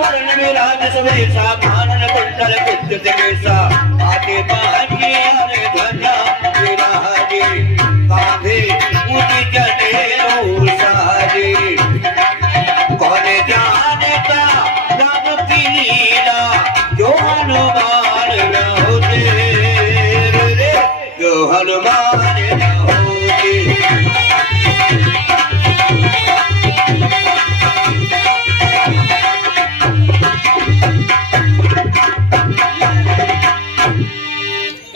वरण विराज सवेशा कानन कुंडल कुंचित केसा आगे बाजे हरे ध्वजा विराजे कांधे मुझ जनेऊ साजे कौन जानता राम की लीला जो हनुमान न होते रे जो हनुमान न होते।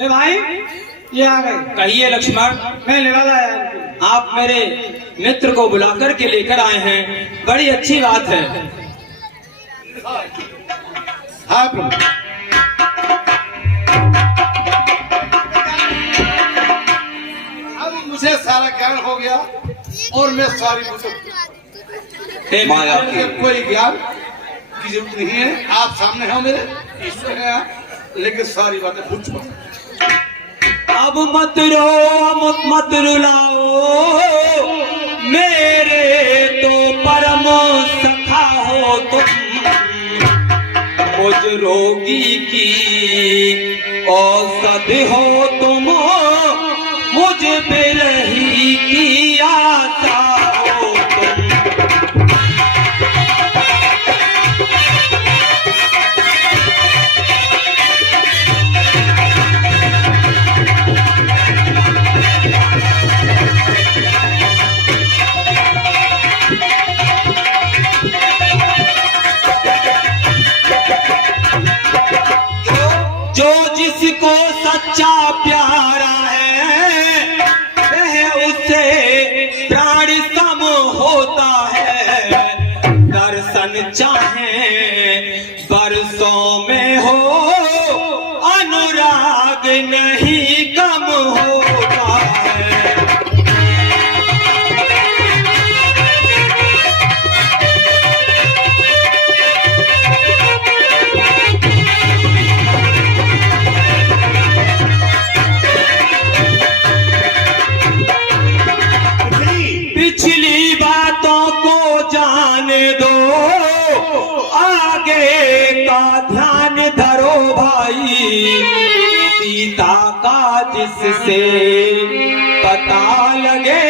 भाई ये आ गए। कहिए लक्ष्मण। मैं निवाला है। आप मेरे मित्र को बुलाकर के लेकर आए हैं, बड़ी अच्छी बात है। हाँ प्रभु। अब मुझे सारा ज्ञान हो गया और मैं सारी माया की कोई ज्ञान की जरूरत नहीं है। आप सामने हो मेरे, ईश्वर है आप, लेकिन सारी बातें भूल चुका। अब मत रो मत रुलाओ, मेरे तो परम सखा हो तुम, मुझ रोगी की औषध हो तुम, मुझ बिरही की आशा हो तुम। जो जिसको सच्चा प्यारा है वह उससे प्राण सम होता है, दर्शन चाहे बरसों में हो अनुराग नहीं कम होता है। पिछली बातों को जाने दो, आगे का ध्यान धरो भाई, सीता का जिससे पता लगे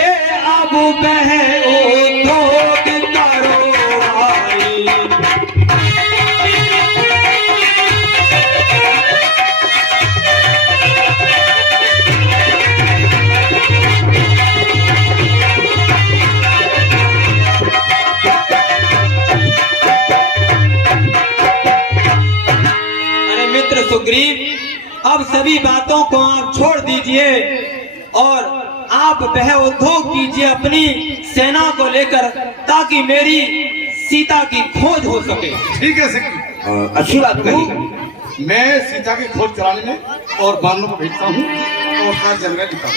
अब वह उद्योग करो भाई। सुग्रीव, अब सभी बातों को आप छोड़ दीजिए और आप वह उद्योग कीजिए अपनी सेना को लेकर, ताकि मेरी सीता की खोज हो सके। ठीक है सखी, अच्छी बात कही। मैं सीता की खोज कराने में और बानों को भेजता हूँ और सारी जानकारी देता हूँ।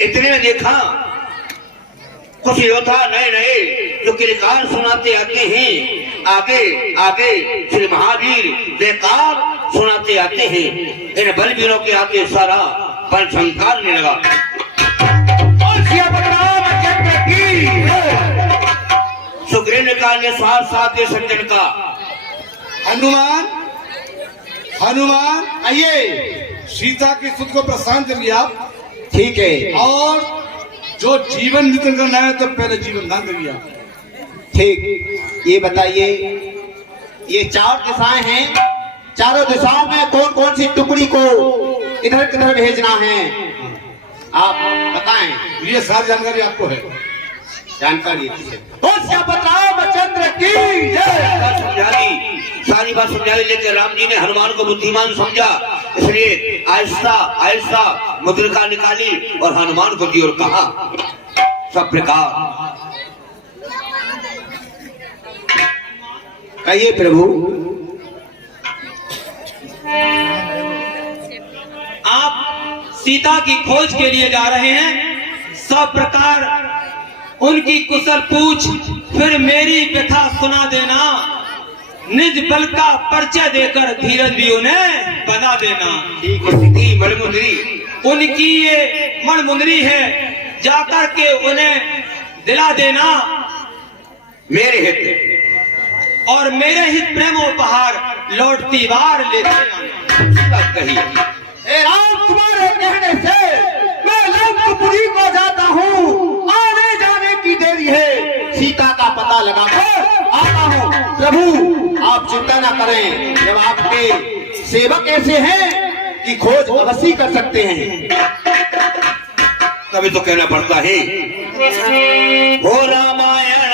इतने में देखा कुछ योद्धा नए नए जो किलकार सुनाते आते हैं, आगे आगे श्री महावीर जयकार सुनाते आते हैं। इन बलवीरों के आगे सारा बल संकारने लगा। सुग्रीव ने कहा निस्वार साथ सज्जन का, हनुमान हनुमान आइए, सीता की सुध को प्रस्थान करिए आप। ठीक है। और जो जीवन नितन करना है तो पहले जीवन दान करिए आप। ठीक। ये बताइए, ये चार दिशाएं हैं, चारों दिशाओं में कौन कौन सी टुकड़ी को इधर किधर भेजना है, आप बताएं। ये सारी जानकारी आपको है। जानकारी चंद्र की समझा दी, सारी बात समझा दी, लेकिन राम जी ने हनुमान को बुद्धिमान समझा, इसलिए आहिस्ता आहिस्ता मुद्रिका निकाली और हनुमान को दी और कहा सब प्रकार। कहिए प्रभु। आप सीता की खोज के लिए जा रहे हैं, सब प्रकार उनकी कुशल पूछ, फिर मेरी व्यथा सुना देना, निज बल का परिचय देकर धीरज भी उन्हें बता देना। ठीक है। मणिमुंदरी उनकी ये मणिमुंदरी है, जाकर के उन्हें दिला देना। मेरे हित और मेरे ही प्रेम उपहार लौटती बार लेते आना। बात कही। ए राम, तुम्हारे कहने से मैं लंकापुरी को जाता हूँ, आने जाने की देरी है, सीता का पता लगा कर आता हूँ। प्रभु आप चिंता ना करें, जब आपके सेवक ऐसे हैं कि खोज अवश्य कर सकते हैं। तभी तो कहना पड़ता है हो रामायण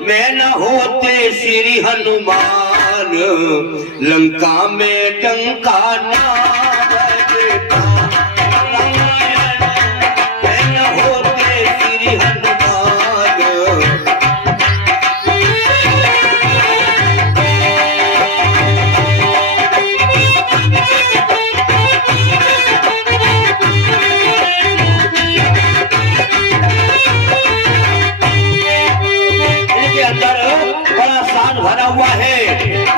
में न होते श्री हनुमान, लंका में टंका ना बजता। रामायण में न होते श्री हनुमान। भरा हुआ है,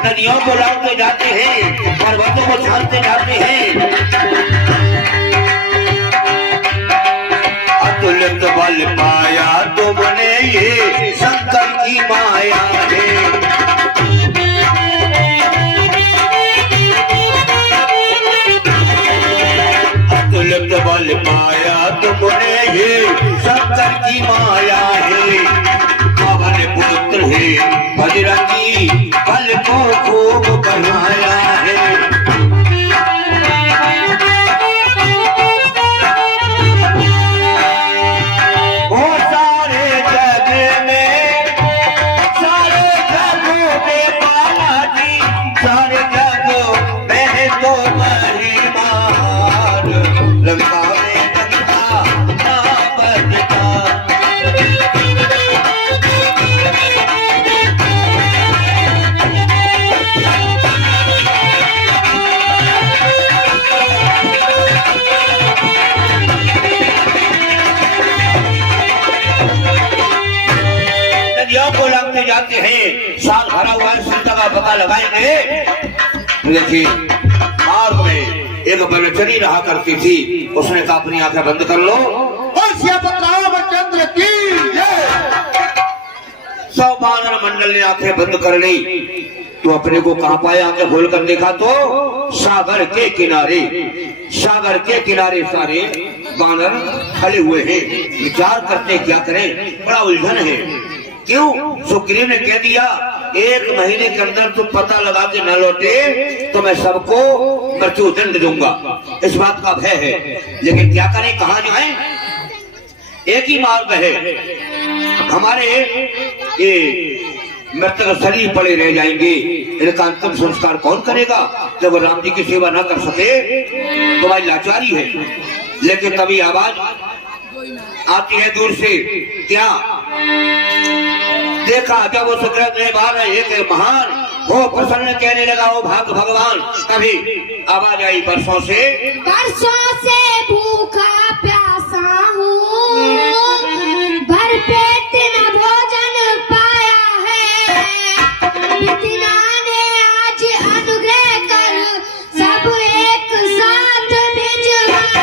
नदियों को लड़ते जाते हैं, पर्वतों को छानते जाते हैं। अतुलित बल पाया तुमने, ये शंकर की माया है। अतुलित बल पाया तुमने, ये शंकर की माया है। पुत्र है भजरंगी, बल को खूब बनाया है। वो सारे जग में बालाजी, सारे जग में तो महिमान, लंका में टंका ना बजता। को लगते जाते हैं, साल भरा हुआ है, सीता का पता लगाएंगे। देखिए मार्ग में एक बनचरी रहा करती थी, उसने कहा अपनी आंखें बंद कर लो। रामचंद्र की जय। सब वानर मंडल ने आंखें बंद कर ली। तो अपने को कहां पाया, आंखें खोल कर देखा तो सागर के किनारे, सागर के किनारे सारे वानर खड़े हुए हैं। विचार करते क्या करें, बड़ा उलझन है। क्यों? सुग्रीव ने कह दिया 1 महीने के अंदर तुम पता लगा के न लौटे तो मैं सबको मृत्यु दंड दूंगा। इस बात का भय है, लेकिन क्या करें, कहां जाएं? एक ही मार्ग है, हमारे ये मृतक शरीर पड़े रह जाएंगे, इनका अंतिम संस्कार कौन करेगा? जब राम जी की सेवा न कर सके तो भाई लाचारी है। लेकिन तभी आवाज आती है दूर से, क्या देखा? जब वो सुग्रीव ने बार एक महान वो प्रसन्न कहने लगा, वो भाग भगवान। तभी आवाज आई बरसों से भूखा प्यासा हूँ, भर पेट न भोजन पाया है, पिता ने आज अनुग्रह कर सब एक साथ भिजवाया।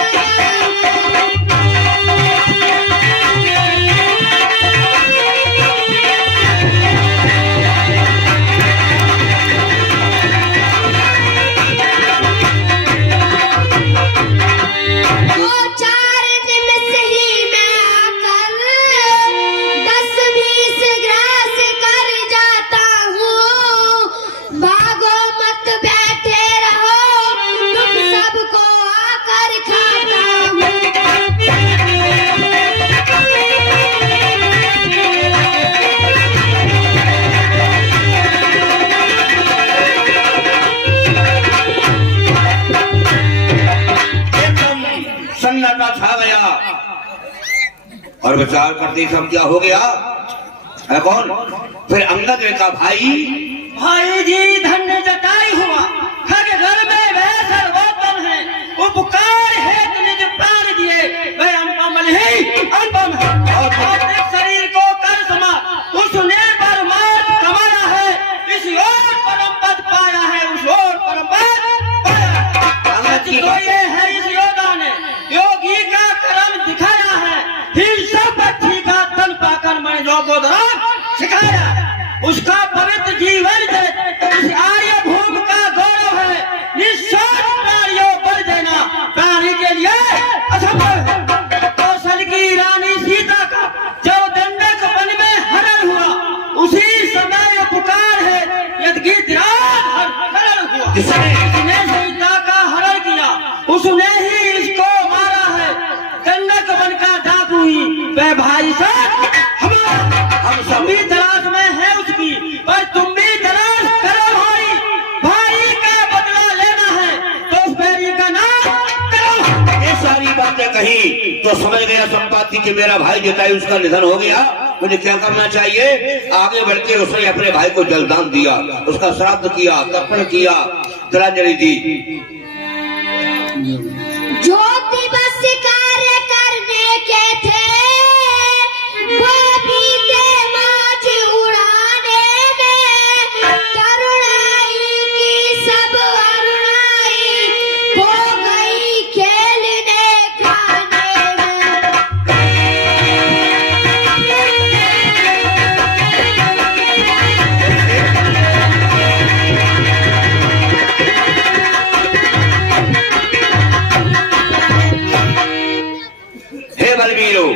छा गया और विचार करते सब क्या हो गया है? कौन? फिर अंगद ने कहा भाई जी धन्य जटाई हुआ, खग घर में वह सर्वोत्तम है, उपकार है निज प्राण दिए, वह अनुपम ही अनुपम है। और अपने शरीर को कर समा उसने परमार्थ कमाया है, इस ओर परम पद पाया है, उस ओर परम पद पाया। तो ये है इस योगा ने योगी का कर्म दिखाया है, फिर सब ठीक वह भाई साहब हम सब भी तलाश में है उसकी, पर तुम भी तलाश करो भाई। भाई का बदला लेना है तो उस बैरी का नाम करो। ये सारी बातें कही तो समझ गया संपाति कि मेरा भाई जटायु उसका निधन हो गया, मुझे क्या करना चाहिए। आगे बढ़ के उसने अपने भाई को जलदान दिया, उसका श्राद्ध किया, तर्पण किया, तिलांजलि दी। जो दिवस कार्य करने के थे वो बीते माज उड़ाने में, तरुणाई की सब अरुणाई हो गई खेलने खाने में। हे बलवीरो,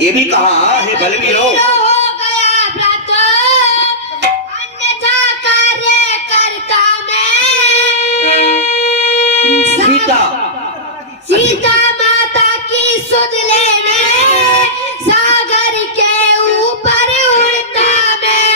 ये भी कहा हे बलवीरो, हो गया व्रत अन्यथा कार्य करता मैं। सीता सीता माता की सुध लेने सागर के ऊपर उड़ता मैं।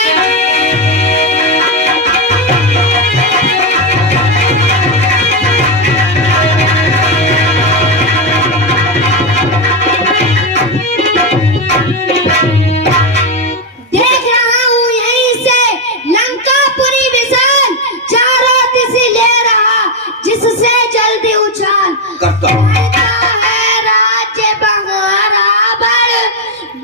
देख रहा हूँ यहीं से लंकापुरी विशाल, चारों दिश ले रहा जिससे जल्दी उछाल। करता करता है राज्य बराबर,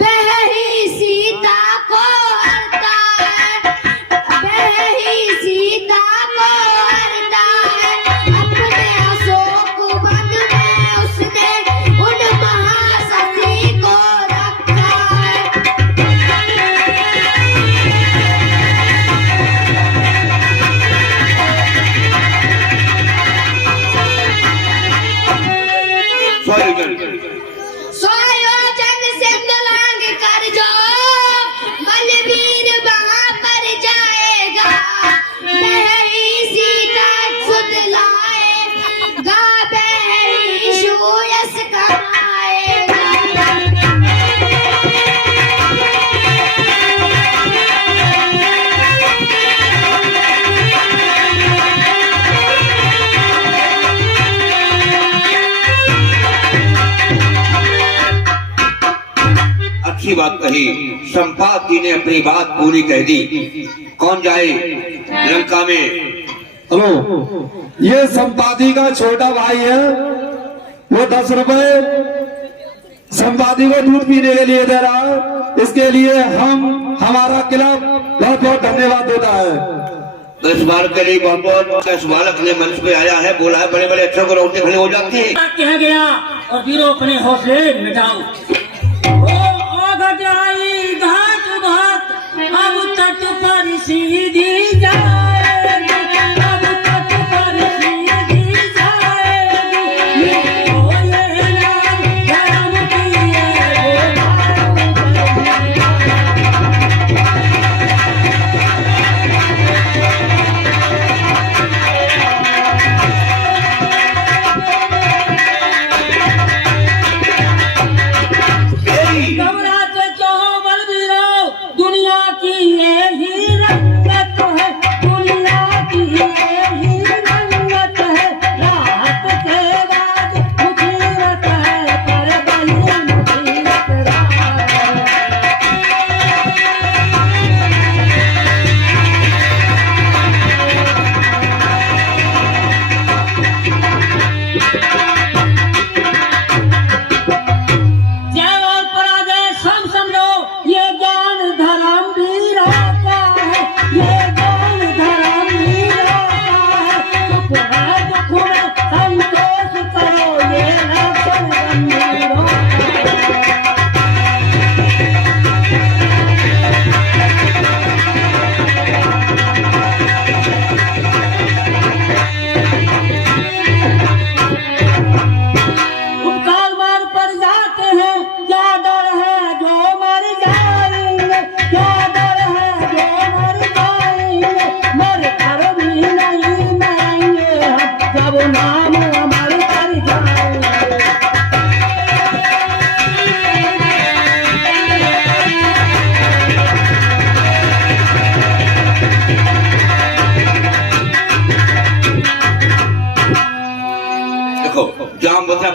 बही सीता को हरता है, बही सीता को हरता है। अपने अशोक वन में उसने उन महासती को रखा है। स्वयोजन सिंधु लांग कर जो बलवीर वहां पर जाएगा, बहरी सीता सुध लाएगा, बहरी सुयस कमाएगा। अच्छी बात कही, संपाति ने अपनी बात पूरी कह दी। कौन जाए लंका में। हेलो, ये संपाति का छोटा भाई है, वो 10 रुपए संपाति को दूध पीने के लिए दे रहा है। इसके लिए हमारा क्लब बहुत बहुत धन्यवाद देता है। इस बार के लिए बहुत बहुत इस बालक ने मंच पे आया है, बोला है बड़े बड़े अक्षरों को रोकते खड़े हो जाते हैं। कह गया और वीरों अपने हौसले मिटाओ। घाट घाट अब तट पर सीधी जाएगी, अब तट पर सीधी जाएगी। ओ ये नाम धर्म की है। घबराते क्यों बलवीरो, दुनिया की ये ही रंगत है।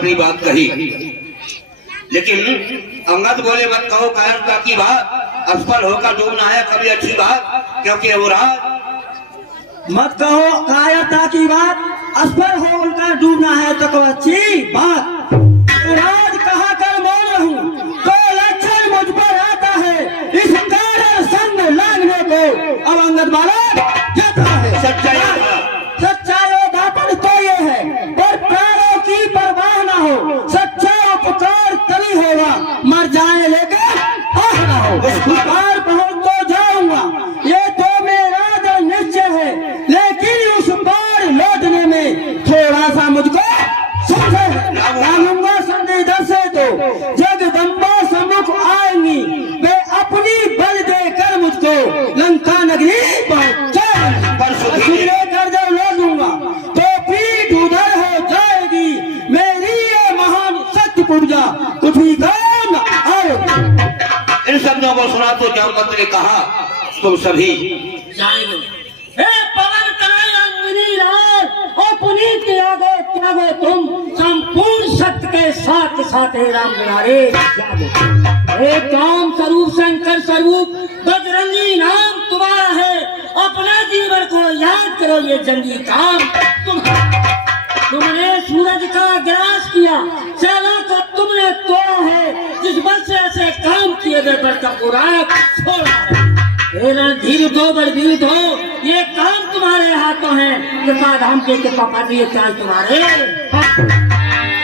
अपनी बात कही, लेकिन अंगद बोले मत कहो कायरता की बात, असफल होकर डूबना है कभी अच्छी बात, क्योंकि अबुराज मत कहो कायरता की बात, असफल हो उनका डूबना है तो कोई अच्छी बात। राज कहा कर मौन रहूं तो लक्षण मुझ पर आता है, इस कारण संग लागने को अब अंगद वाला जाता है। सच्चा योद्धापन तो ये है, पर प्राणों की परवाह ना हो, सच्चा उपकार तभी होगा, मर जाए लेकर आह ना हो। पार पहुंच तो जाऊंगा ये तो मेरा दृढ़ निश्चय है, लेकिन उस पार लौटने में थोड़ा सा मुझको संशय है। जानूंगा संदेह से तो जगदम्बा सम्मुख आएंगी, वे अपनी बल देकर मुझको लंका नगरी पहुंचाएंगी। लेकर जब लौटूंगा तो पीठ उधर हो जाएगी, मेरी ये महान सत्य पूजा कुछ भी काम आए। इन शब्दों को सुना तो जामवंत ने कहा, तुम सभी हे पवन तनय अंजनी लाल और पुनीत त्यागो तुम संपूर्ण सत्य के साथ साथ हे राम दुलारे जागो। हे काम स्वरूप शंकर स्वरूप बजरंगी नाम तुम्हारा है, अपने जीवन को याद करो, ये जंगी काम तुमने सूरज का ग्रास किया, सेना को तुमने तोड़ा है, जिस बल से ऐसे काम किए गए बल का पूरा छोड़ा। रणधीर दो बलबीर दो, ये काम तुम्हारे हाथों है, कृपा धाम के कृपा पाती ये चाल तुम्हारे।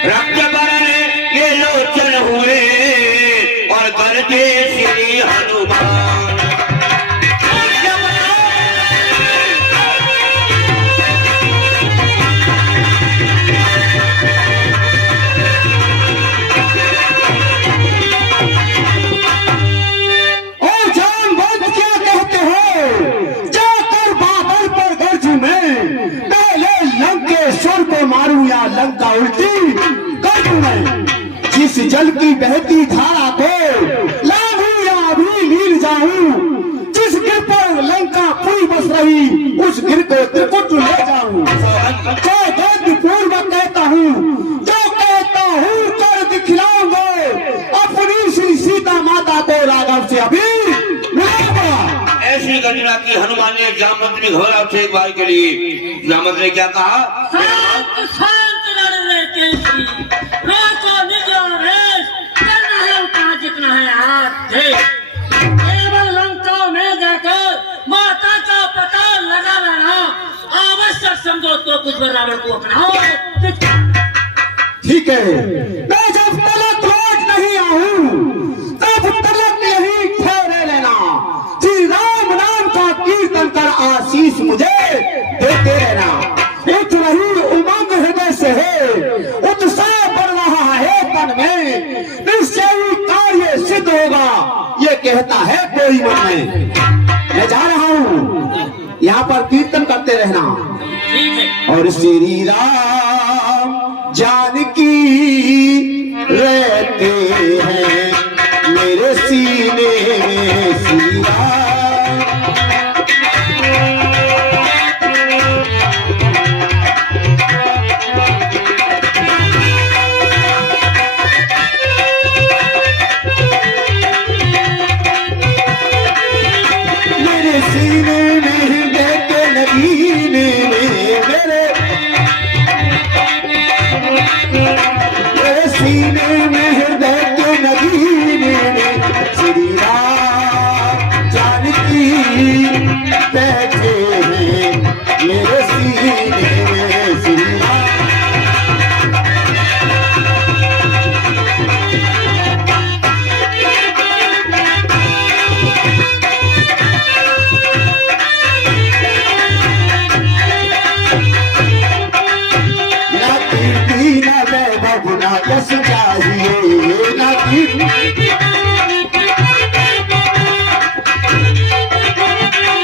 रक्त बरन ये लोचन हुए और गरजे श्री हनुमान। लंका उल्टी कर दूं मैं, जिस जल की बहती धारा को लाऊं या अभी लील जाऊं, जिस गिर पर लंका पूरी बस रही उस गिर को त्रिकुट ले जाऊं। जो वेद पूर्वक कहता हूँ, जो कहता हूँ कर दिखलाऊंगा, अपनी श्री सीता माता को राघव से अभी मिलाऊंगा। ऐसी घटना की हनुमान ने जामवंत ने घबरा उठे एक बार के लिए। जामवंत ने क्या कहा, जितना है हाथ दे, केवल लंका में जाकर माता का पता लगा लेना, आवश्यक समझो तो कुछ रावण को अपनाओ। ठीक है, मैं जब तलक लौट नहीं आऊं तब तलक यही ठहरे लेना, श्री राम नाम का कीर्तन कर आशीष मुझे देते रहना। उठ रही उमंग हृदय से है, उत्साह बढ़ रहा है तन में, निश्चय कार्य सिद्ध होगा ये कहता है कोई मन में। मैं जा रहा हूँ, यहाँ पर कीर्तन करते रहना। और श्री राम जानकी रहते हैं मेरे सीने में, श्री राम सीने में हृदय के नगीने में, मेरे सीने में हृदय के नगीने में, श्री राम जानकी बैठे हैं मेरे सीने में, श्री राम। यश चाहिए ना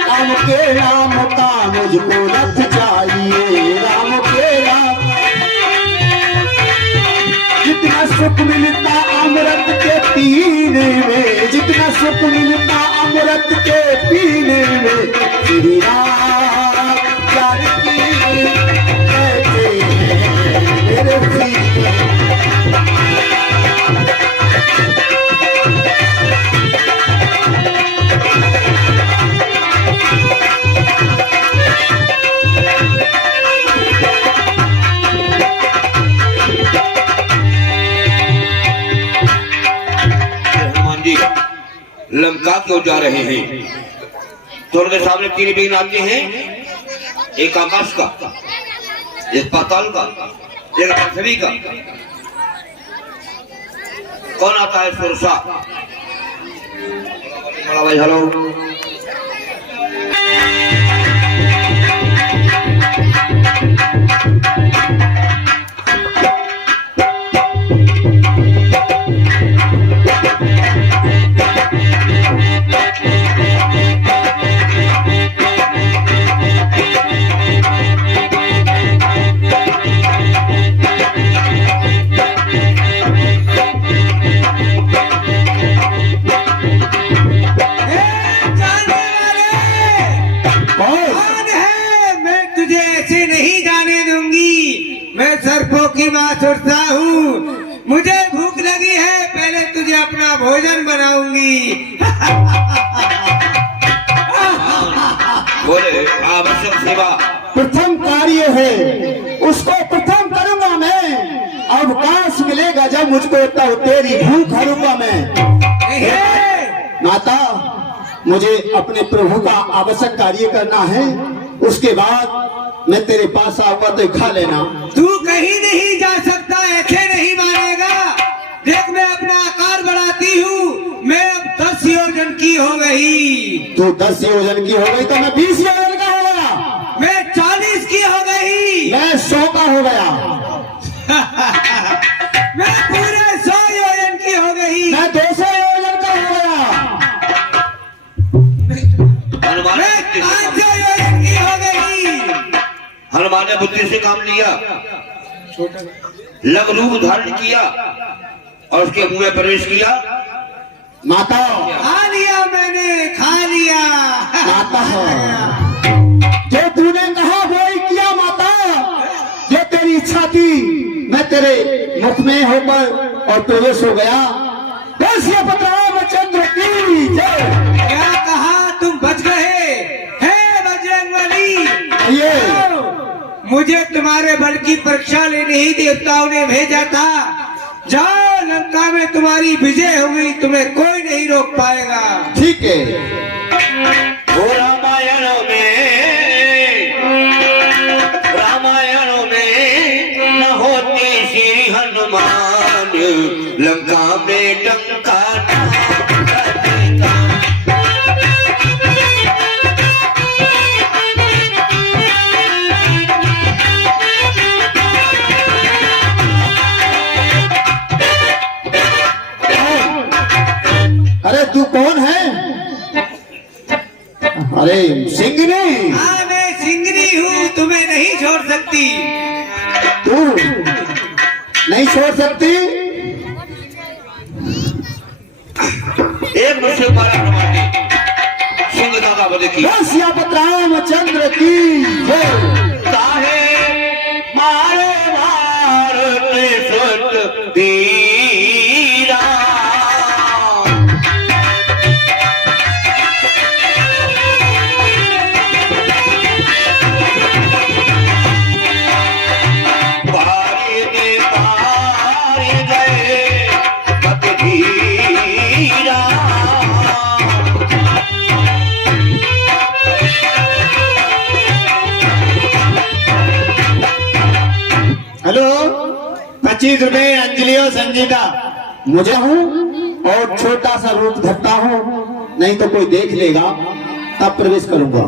राम के राम का मुझको रथ चाहिए, राम के राम। जितना सुख मिलता अमृत के पीने में, जितना सुख मिलता अमृत के पीने में, श्री राम जानकी बैठे हैं मेरे सीने। लंका की ओर जा रहे हैं तो उनके सामने 3 विघ्न आते हैं, एक आकाश का, एक पाताल का, एक पृथ्वी का। कौन आता है? सुरसा। बड़ा भाई हेलो। सर्पों की माँ सुरता हूँ, मुझे भूख लगी है, पहले तुझे अपना भोजन बनाऊंगी। बोले आवश्यक सेवा प्रथम कार्य है, उसको प्रथम करूंगा मैं। अवकाश मिलेगा जब मुझको, तब तेरी भूख हरूंगा मैं। माता, मुझे अपने प्रभु का आवश्यक कार्य करना है, उसके बाद मैं तेरे पास आऊंगा तो खा लेना। तू कहीं नहीं जा सकता, ऐसे नहीं मानेगा। देख मैं अपना आकार बढ़ाती हूँ, मैं अब 10 योजन की हो गई। तू 10 योजन की हो गई तो मैं 20 योजन का हो गया। मैं 40 की हो गई। मैं 100 का हो गया। मैं पूरे 100 योजन की हो गई। मैं 200 योजन का हो गया। मैं 500 योजन की हो गई। हनुमान ने बुद्धि से काम लिया, लघु रूप धारण किया और उसके मुंह में प्रवेश किया। माता, खा लिया मैंने, खा लिया। माता, जो तूने कहा वो ही किया माता। जो तेरी इच्छा थी मैं तेरे मुख में होकर और प्रवेश हो गया। चंद्र की जय। क्या कहा? तुम बच गए? हे बजरंगबली, ये मुझे तुम्हारे बल की परीक्षा लेने ही देवताओं ने भेजा था। जाओ, लंका में तुम्हारी विजय हो गई, तुम्हें कोई नहीं रोक पाएगा। ठीक है। वो रामायण में न होती श्री हनुमान, लंका में डंका अरे तू कौन है? अरे सिंगनी। हाँ, मैं सिंगनी हूँ, तुम्हें नहीं छोड़ सकती। तू नहीं छोड़ सकती? एक मुझसे 12 हनुमान सिंह दादा बदे की रामचंद्र की जय। काहे मारे भारत सुत वीरा, बारी ने पार गए पत धीरा। हेलो, 25 रुपए अंजलि और संगीता। मुझे हूँ और छोटा सा रूप धरता हूँ, नहीं तो कोई देख लेगा तब प्रवेश करूंगा।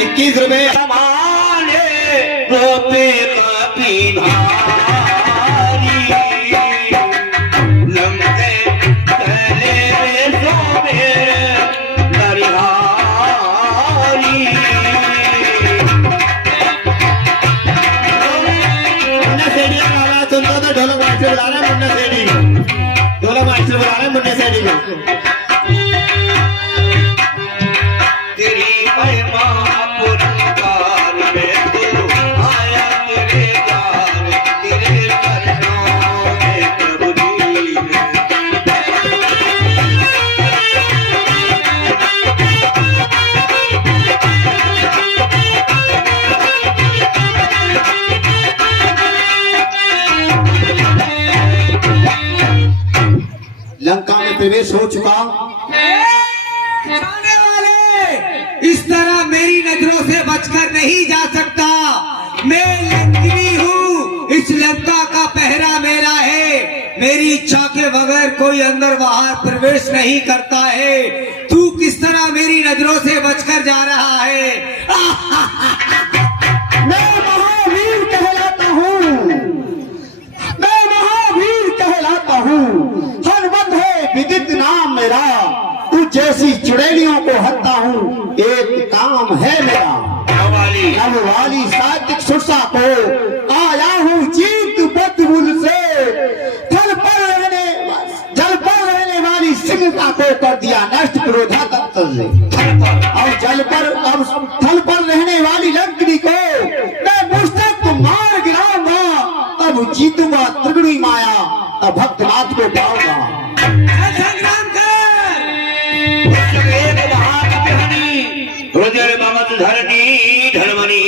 21 रुपए। समाने रोते कभी भारी, लंके तले सोमे नरिहारी। मुन्ना सेठी का आवाज सुनता था, ढोलक मास्टर बुला रहे हैं। मुन्ना सेठी को ढोलक मास्टर बुला रहे हैं। मुन्ना सेठी को तेरी महिमा पुरस्कार में तू आया, तेरे द्वार तेरे चरणों में प्रभु जी। लंका में प्रवेश हो चुका। जाने वाले, इस तरह मेरी नजरों से बचकर नहीं जा सकता। मैं लंगड़ी हूँ, इस लंका का पहरा मेरा है। मेरी इच्छा के बगैर कोई अंदर बाहर प्रवेश नहीं करता है। तू किस तरह मेरी नजरों से बचकर जा रहा है? मैं महावीर कहलाता हूँ, मैं महावीर कहलाता हूँ। हनुमंत है विदित नाम मेरा, तू जैसी चुड़ैलियों को हत्ता हूँ। एक काम है मेरा, नववाली सात्विक सुरसा को आया हूँ जीत बदबुल से। जल पर रहने वाली सिंहता को कर दिया नष्ट क्रोधा तत्व से। अब थल पर रहने वाली लंकनी को मैं मुस्तक मार गिराऊंगा। तब जीतूंगा त्रिगुणी माया, तब भक्तनाथ को पाऊंगा। संग्राम कर। हृदय बाबा धरणी धर्मनी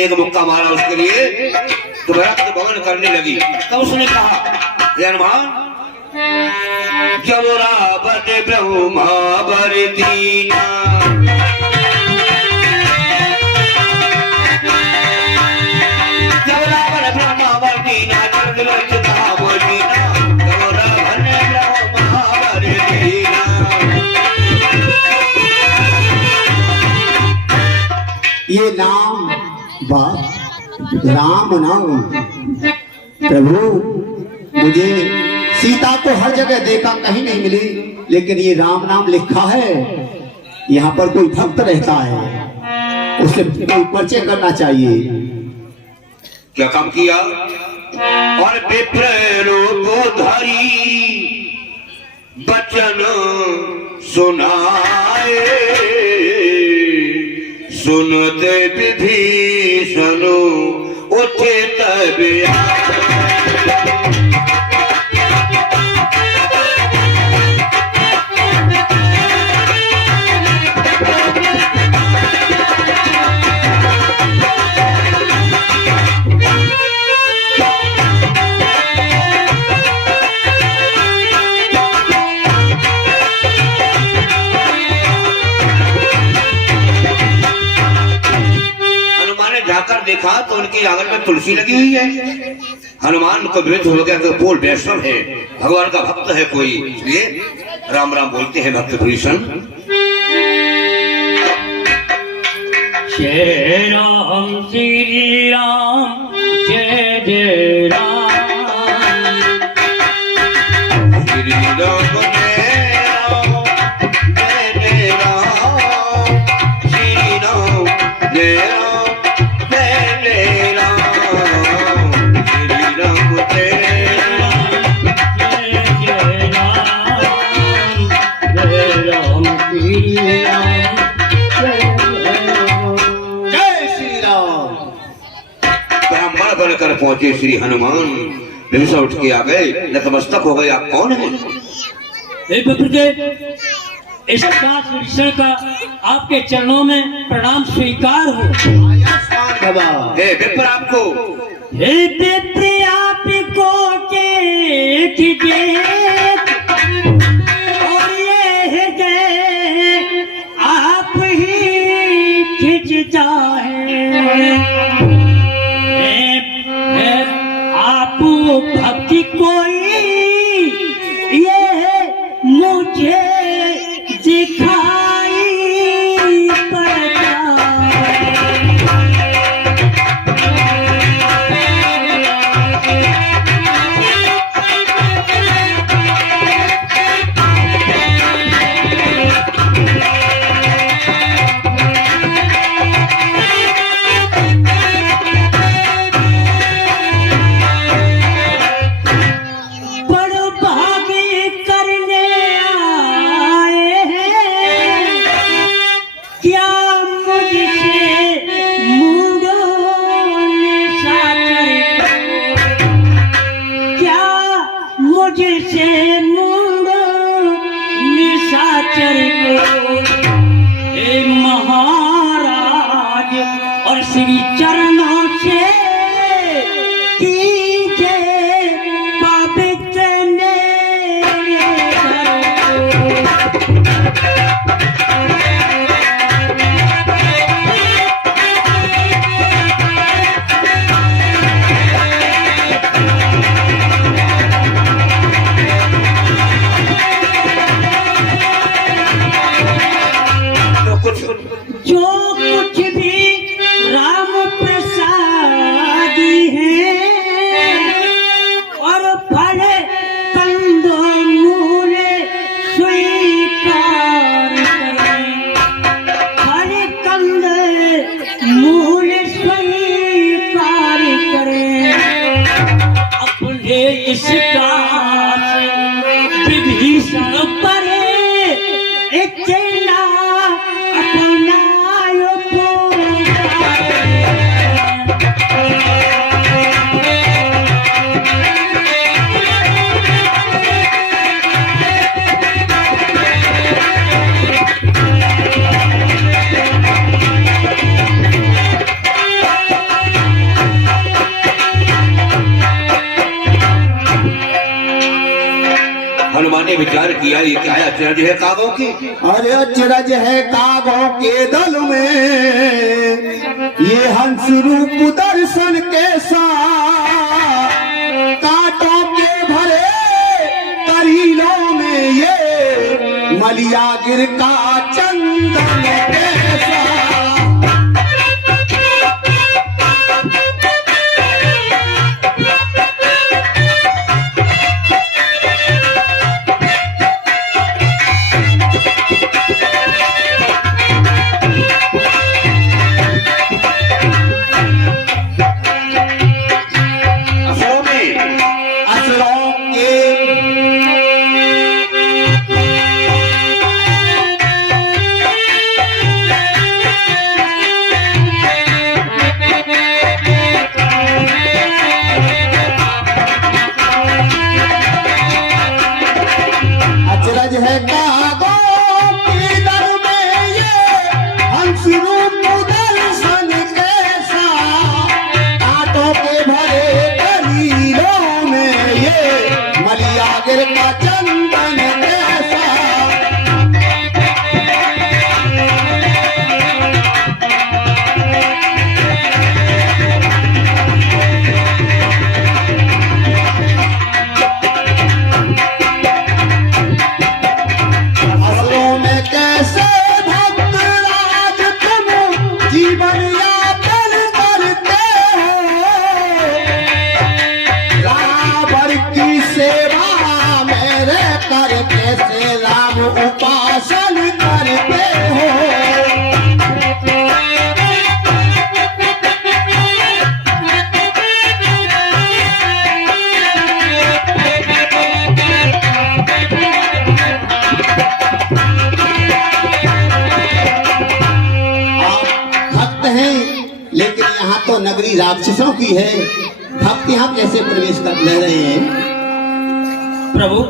एक मुक्का मारा उसके लिए तो रक्त भवन करने लगी। तब उसने कहा हे हनुमान, जब रावण ब्रह्मा वर दीना, जब रावण ब्रह्मा वर दीना, जब रावण ब्रह्मा वर दीना। ये नाम बाप राम नाम। प्रभु मुझे सीता को हर जगह देखा, कहीं नहीं मिली, लेकिन ये राम नाम लिखा है। यहाँ पर कोई भक्त रहता है, उससे कोई परिचय करना चाहिए। क्या काम किया? और विप्रो को धरी वचन सुनाए, सुनते विभीषण उठे तब देखा तो उनकी आंगन में तुलसी लगी हुई है। हनुमान को विरुद्ध हो गया कि बोल वैष्णव है, भगवान का भक्त है कोई, इसलिए राम राम बोलते हैं भक्त भीषण। जय राम श्री राम, जय जय राम, श्री राम जय राम, जय जय राम, श्री राम जय राम, बनकर पहुंचे श्री हनुमान। विभीषण उठ के आ गए, नतमस्तक हो गए। आप कौन हैं? इस विभीषण का आपके चरणों में प्रणाम स्वीकार हो। हे विप्र आपको, हे विप्र आपको और ये आप ही खिंचता है। भक्ति कोई ये मुझे दिखाई पड़ता है। इस पर एक चेला अपना हनुमान ने विचार किया ये क्या है, अचरज है कागों की। अरे अचरज है कागों के दल में, ये हंस रूप दर्शन के साथ, कांटों के भरे करीलों में ये मलिया गिर का चंदन कैसा। लेकिन यहाँ तो नगरी राक्षसों की है, भक्त यहाँ कैसे प्रवेश कर ले रहे हैं? प्रभु,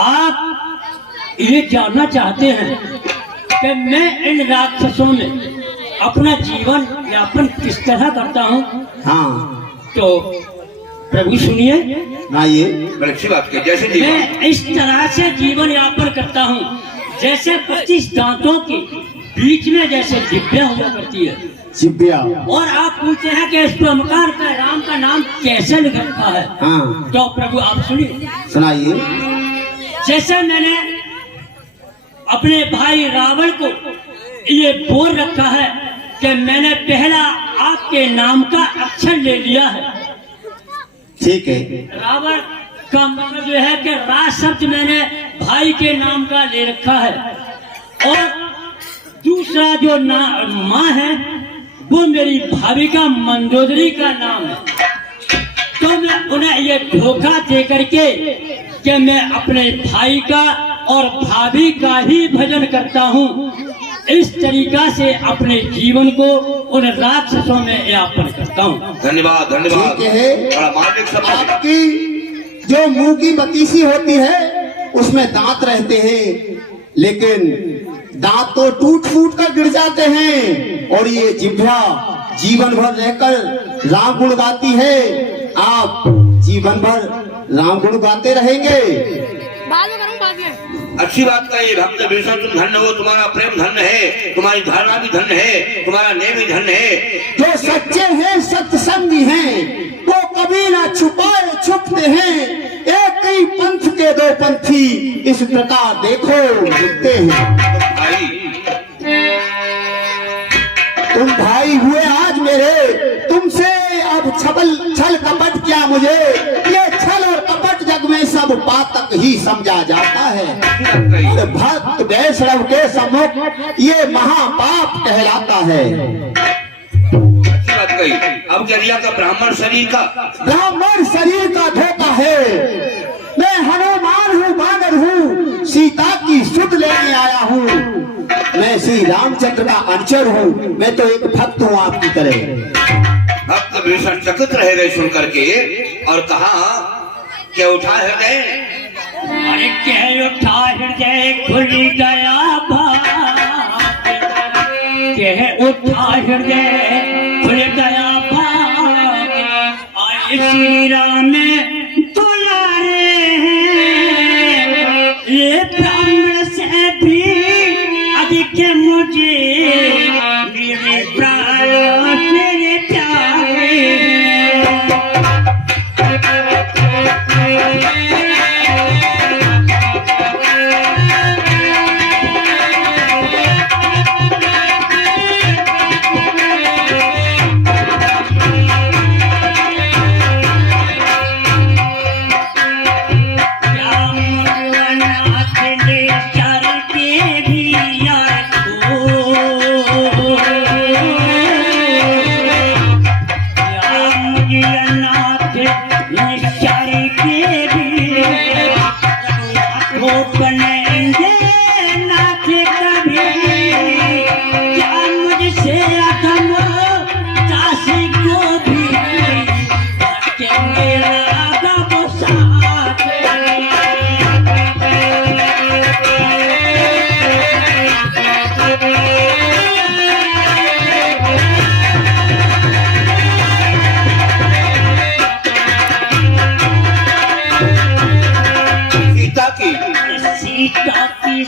आप ये जानना चाहते हैं कि मैं इन राक्षसों में अपना जीवन यापन किस तरह करता हूँ? हाँ, तो प्रभु सुनिए। ये बड़ी अच्छी बात की। जैसे मैं इस तरह से जीवन यापन करता हूँ जैसे 25 दांतों के बीच में जैसे जिब्या हुआ करती है। जिब्या। और आप पूछते हैं कि इस प्रमकार का राम का नाम कैसे लिख रखा है? हाँ, तो प्रभु आप सुनिए, सुनाइए। जैसे मैंने अपने भाई रावण को ये बोल रखा है कि मैंने पहला आपके नाम का अक्षर ले लिया है। ठीक है। रावण का मतलब जो है कि रा शब्द मैंने भाई के नाम का ले रखा है, और दूसरा जो माँ है वो मेरी भाभी का मंदोदरी का नाम है। तो मैं उन्हें ये धोखा दे करके कि मैं अपने भाई का और भाभी का ही भजन करता हूँ, इस तरीका से अपने जीवन को उन राक्षसों में यापन करता हूँ। धन्यवाद धन्यवाद। ठीक है। बड़ा मार्मिक शब्द है। आपकी जो मुंह की बतीसी होती है उसमें दांत रहते हैं, लेकिन दांत तो टूट फूट कर गिर जाते हैं, और ये जिह्वा जीवन भर रहकर राम गुण गाती है। आप जीवन भर राम गुण गाते रहेंगे। अच्छी बात का ये भक्त विष्णु, तुम धन्य हो, तुम्हारा प्रेम धन्य है, तुम्हारी धारणा भी धन्य है, तुम्हारा नेम भी धन्य है। जो सच्चे हैं सत्संगी हैं वो कभी ना छुपाए छुपते हैं, एक ही पंथ के दो पंथी इस प्रकार देखो मिलते हैं। भाई तुम भाई हुए आज मेरे, तुमसे अब छल कपट क्या मुझे, ये छल और कपट जग में सब पातक ही समझा जाता है। भक्त वैष्णव के सम्मुख ये महापाप कहलाता है। अच्छी बात कही। अब क्या रिया का ब्राह्मण शरीर का धोखा है। मैं हनुमान हूँ, बानर बानर हूँ, सीता की सुध लेने आया हूँ। मैं श्री रामचंद्र का अनुचर हूँ, मैं तो एक भक्त हूँ आपकी तरह। भक्त भीषण चकित रह गए सुन करके और कहा क्या उठा हृदय? अरे क्या उठा हृदय खुल गया कह उठा हृदय खुल गया आए श्री राम दुलारे ये प्राण से भी अधिक मुझे मेरे प्राण तेरे प्यारे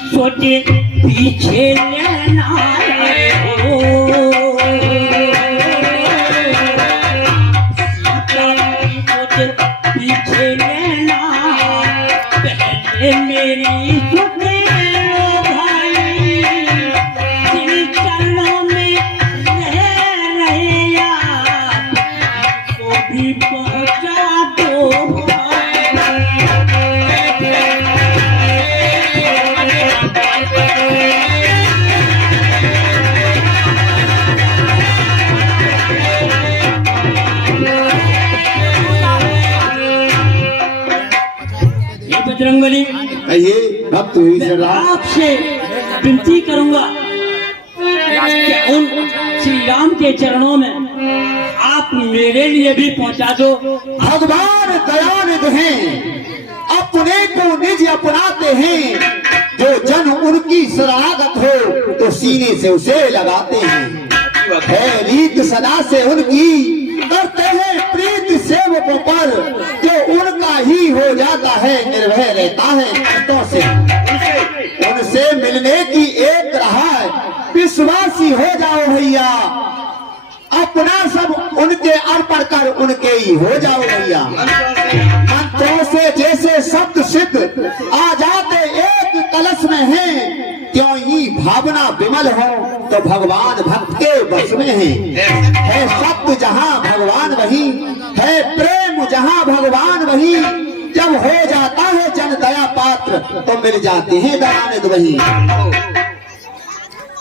सोचे पीछे लेना हो सोचे पीछे लेना पहले मेरी सुने लो भाई जिन चरणों में रहे यार को भी पहुंचा दो बजरंगबली कहिए भक्त हुई आपसे विनती करूंगा उन श्री राम के चरणों में आप मेरे लिए भी पहुंचा दो। भगवान दयानिधि हैं, अपने को निज अपनाते हैं। जो जन उनकी शरणागत हो तो सीने से उसे लगाते हैं। है रीत सदा से उनकी, करते हैं प्रीत सेवकों पर। जो उनका ही हो जाता है निर्भय रहता है कष्टों से। उनसे मिलने की एक राह है, विश्वासी हो जाओ भैया। अपना सब उनके अर्पण कर उनके ही हो जाओ भैया। मंत्रों से जैसे शब्द सिद्ध आ जाते एक कलश में हैं, क्यों ही भावना विमल हो तो भगवान भक्त के बस में है सत्य जहाँ भगवान वही है, प्रेम जहाँ भगवान वही। जब हो जाता है जन दया पात्र तो मिल जाते हैं दयानिधि वही।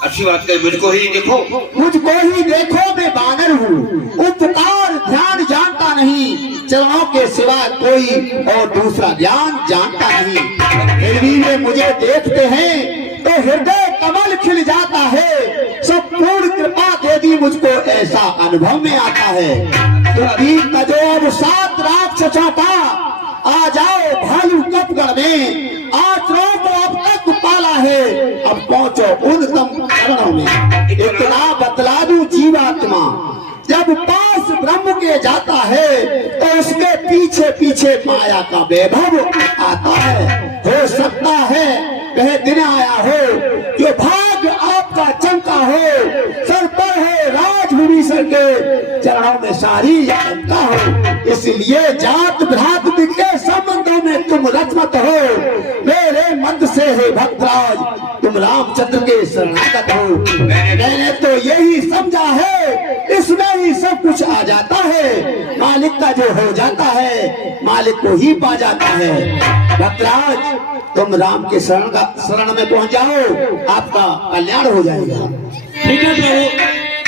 अच्छी बात है, मुझको ही देखो मैं बानर हूँ। उपकार ध्यान जानता नहीं, चरणों के सिवा कोई और दूसरा ज्ञान जानता नहीं। फिर भी वे मुझे देखते हैं तो हृदय कमल खिल जाता है। सब पूर्ण कृपा दे दी मुझको, ऐसा अनुभव में आता है। तो दीप का जो अब 7 राक्षसों का आ जाओ भालू कपगढ़ में। आचरों को अब तक पाला है, अब पहुंचो उनतम चरणों में। इतना बतला दूं जीवात्मा, जब पास ब्रह्म के जाता है तो उसके पीछे पीछे माया का वैभव आता है। हो सकता है वह दिन आया हो जो भाग्य आपका चमका हो। सर पर है राज विभीषण के, चरणों में सारी जनता हो। इसलिए जात भ्रात के संबंधों में तुम रचमत हो। मेरे मंद से है भक्तराज, तुम रामचंद्र के शरणागत हो। मैंने तो यही समझा है, इसमें ही सब कुछ आ जाता है। मालिक का जो हो जाता है मालिक को ही पा जाता है। भक्तराज तुम राम के शरण में पहुंच जाओ, आपका कल्याण हो जाएगा। ठीक है प्रभु,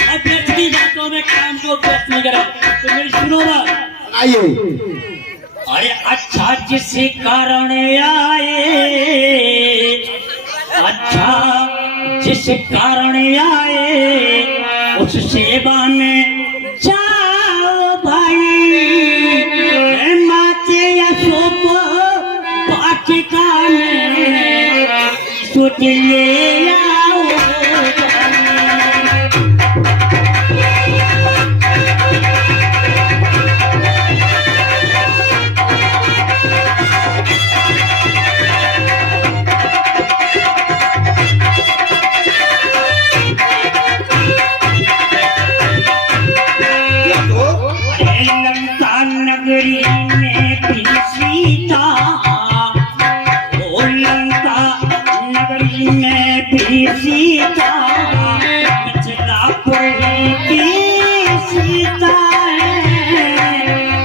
अब व्यर्थ की बातों में काम को व्यर्थ नहीं करो। तो मेरी सुनो बात। आइए अरे अच्छा जिस कारण आए, अच्छा जिस कारण आए उस सेवा में जाओ भाई। माते अशोक वाटिका में सुध ले आओ लंका नगरी में भी सीता, ओ लंका नगरी में भी सीता, मिथिलापुर की सीता है।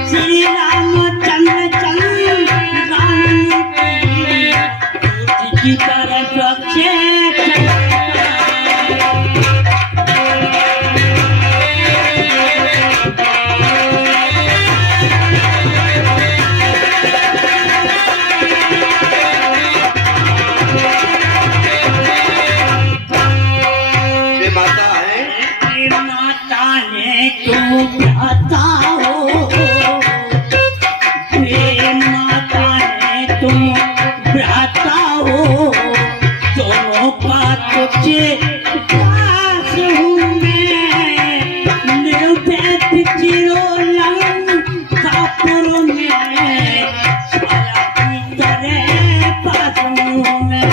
श्री रामचंद्र चंद्र राम की तरफ माता है तुम भ्राता हो, माता है तुम भ्राता हो, दोनों का तुझे पास हूँ मैं। निर्भय चिरोलंकापुर में साला की तरह पास हूँ मैं।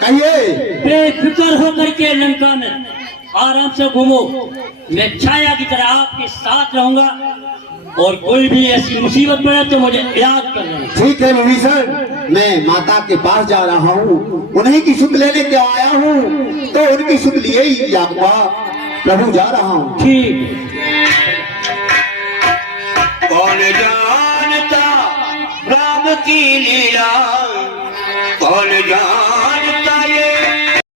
कहिए। बेफिक्र होकर के लंका में आराम से घूमो, मैं छाया की तरह आपके साथ रहूंगा और कोई भी ऐसी मुसीबत पड़े तो मुझे याद कर लेना। ठीक है विभीषण, मैं माता के पास जा रहा हूँ, उन्हीं की सुध लेने के आया हूँ, तो उनकी सुध लिए ही जाऊंगा। प्रभु जा रहा हूँ। ठीक। कौन जानता राम की लीला, कौन जानता